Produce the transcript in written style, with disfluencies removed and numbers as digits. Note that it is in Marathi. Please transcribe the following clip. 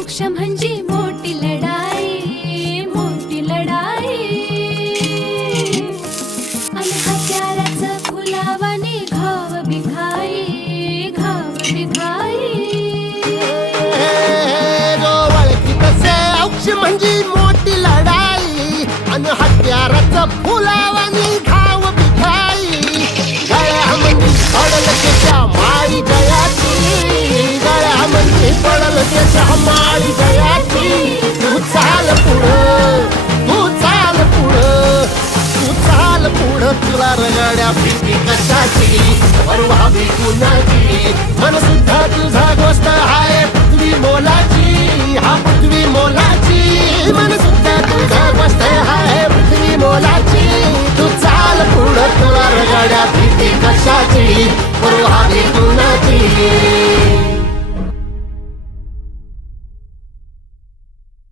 औक्ष म्हणजे मोठी लढाई, मोठी लढाई. अन हत्याराचं फुलावाने घाव बिघाई, घाव बिघाई. जो वळखी तसे औक्ष म्हणजे मोठी लढाई अन हत्याराचं फुलावानी घाव बिघाई. गळ्यामध्ये पडल त्याच्या माळी जयाची, गळ्यामध्ये पडल त्याच्या माळी जयाची. तू चाल पुढं, तू चाल पुढं, तू चाल पुढं. तुला रगड्या भीती कशाची, परवा भी कुणाची. मन सुद्धा तुझा गोष्ट हाय पृथ्वी मोलाची, हा पृथ्वी मोलाची. मन सुद्धा तुझा गोष्ट हाय पृथ्वी मोलाची. तू चाल पुढं, तुला रगड्या भीती कशाची, परवा भी कुणाची.